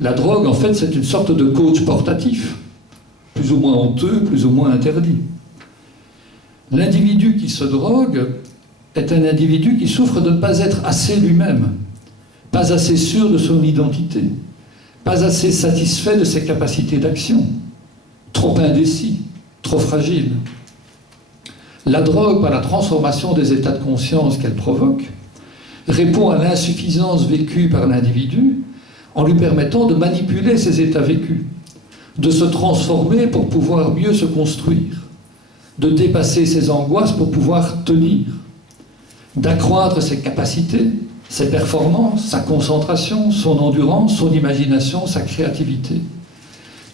La drogue, en fait, c'est une sorte de coach portatif, plus ou moins honteux, plus ou moins interdit. L'individu qui se drogue est un individu qui souffre de ne pas être assez lui-même, pas assez sûr de son identité, pas assez satisfait de ses capacités d'action, trop indécis, trop fragile. La drogue, par la transformation des états de conscience qu'elle provoque, répond à l'insuffisance vécue par l'individu en lui permettant de manipuler ces états vécus, de se transformer pour pouvoir mieux se construire, de dépasser ses angoisses pour pouvoir tenir, d'accroître ses capacités, ses performances, sa concentration, son endurance, son imagination, sa créativité.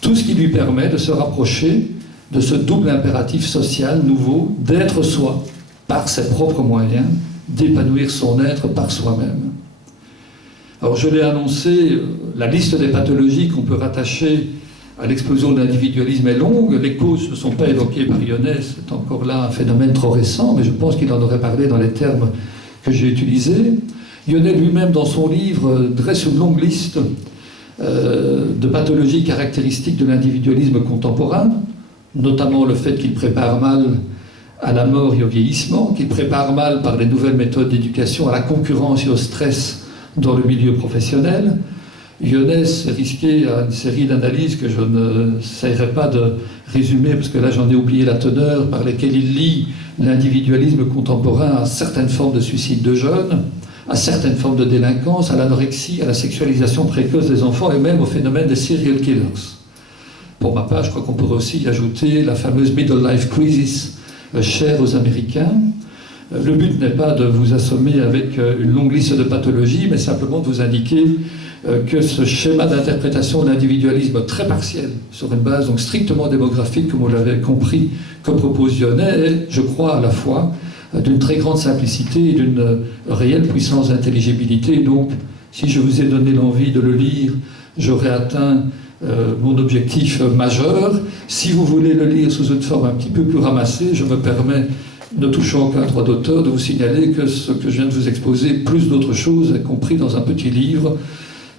Tout ce qui lui permet de se rapprocher de ce double impératif social nouveau d'être soi par ses propres moyens, d'épanouir son être par soi-même. Alors je l'ai annoncé, la liste des pathologies qu'on peut rattacher à l'explosion de l'individualisme est longue. Les causes ne sont pas évoquées par Iones, c'est encore là un phénomène trop récent, mais je pense qu'il en aurait parlé dans les termes que j'ai utilisés. Iones lui-même, dans son livre, dresse une longue liste de pathologies caractéristiques de l'individualisme contemporain, notamment le fait qu'il prépare mal à la mort et au vieillissement, qu'il prépare mal par les nouvelles méthodes d'éducation à la concurrence et au stress dans le milieu professionnel. Iones risquait à une série d'analyses que je n'essaierai pas de résumer, parce que là j'en ai oublié la teneur, par lesquelles il lie l'individualisme contemporain à certaines formes de suicide de jeunes, à certaines formes de délinquance, à l'anorexie, à la sexualisation précoce des enfants et même au phénomène des serial killers. Pour ma part, je crois qu'on pourrait aussi y ajouter la fameuse middle life crisis chère aux Américains. Le but n'est pas de vous assommer avec une longue liste de pathologies, mais simplement de vous indiquer que ce schéma d'interprétation de l'individualisme très partiel, sur une base donc strictement démographique, comme vous l'avez compris, que propose Iones, est, je crois, à la fois d'une très grande simplicité et d'une réelle puissance d'intelligibilité. Donc, si je vous ai donné l'envie de le lire, j'aurai atteint mon objectif majeur. Si vous voulez le lire sous une forme un petit peu plus ramassée, je me permets, ne touchant aucun droit d'auteur, de vous signaler que ce que je viens de vous exposer, plus d'autres choses, est compris dans un petit livre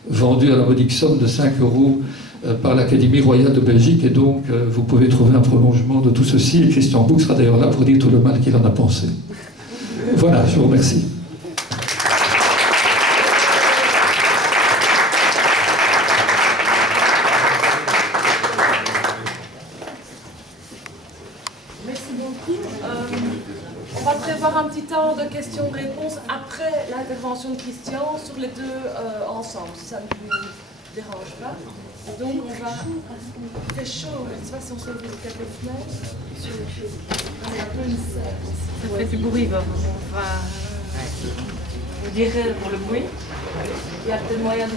vendu à la modique somme de 5 € par l'Académie royale de Belgique, et donc vous pouvez trouver un prolongement de tout ceci, et Christian Bouc sera d'ailleurs là pour dire tout le mal qu'il en a pensé. Voilà, je vous remercie. Merci beaucoup. On va prévoir un petit temps de questions-réponses après l'intervention de Christian sur les deux ensemble, si ça ne vous dérange pas. Donc on va... Il fait chaud, je ne sais pas si on se ouvre les quatre fenêtres. C'est un peu une serre. Ça fait du bruit, on va... Vous direz pour le bruit. Il y a peut-être moyen de...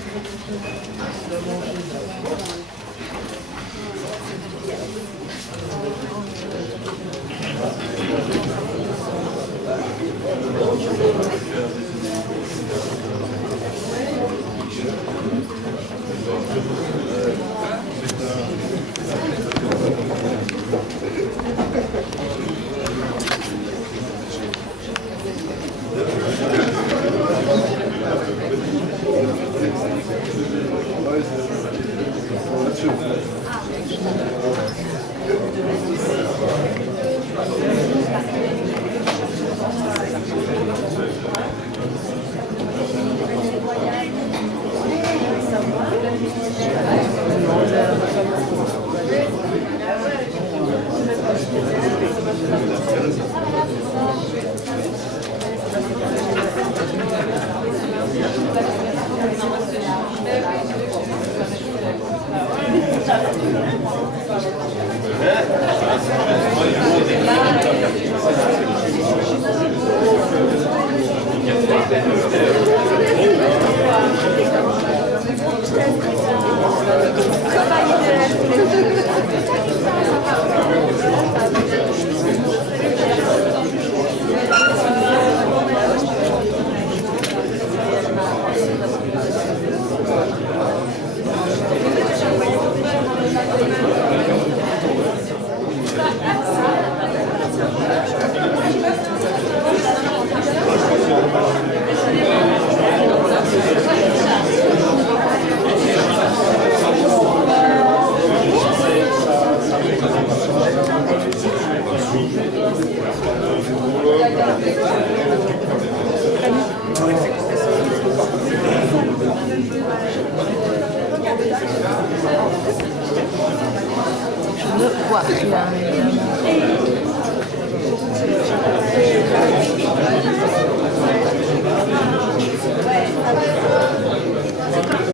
Je ne vois rien.